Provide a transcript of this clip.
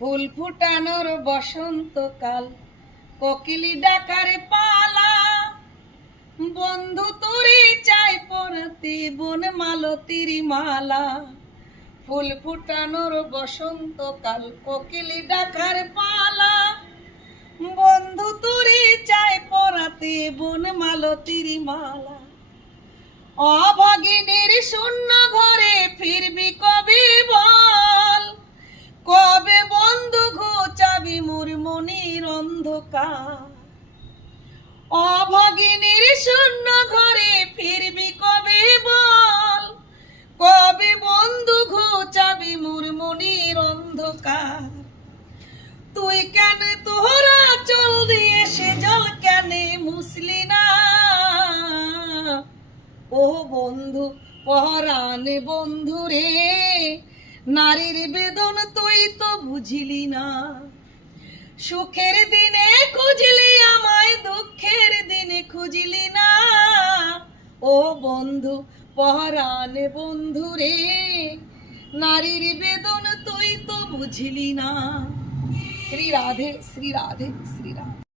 ফুল ফুটানোর বসন্তকাল, কোকিলি ডাকার পালা। বন্ধু তোরে চাই পরাতে বন মালতীর মালা। ফুল ফুটানোর বসন্তকাল, কোকিলি ডাকার পালা। বন্ধু তোরে চাই পরাতে বন মালতীর মালা। অভাগিনীর শূন্য ঘরে ফিরবি কবে বল, কবে বন্ধু ঘুচাবি মোর মনির অন্ধকার। অভাগিনীর শূন্য ঘরে ফিরবি কবে বল, কবে বন্ধু ঘুচাবি মোর মনির অন্ধকার। তুই কেন তোরা চল দিয়ে সে জল কেন মুসলি না। ও বন্ধু পরাণ বন্ধু রে, নারীর বেদন তুই তো বুঝিলি না। সুখের দিনে খুঁজলি আমায়, দুঃখের দিনে খুঁজলি না। ও বন্ধু পরাণ বন্ধু রে, নারীর বেদন তুই তো বুঝিলি না। শ্রী রাধে শ্রী রাধে শ্রী রাধে।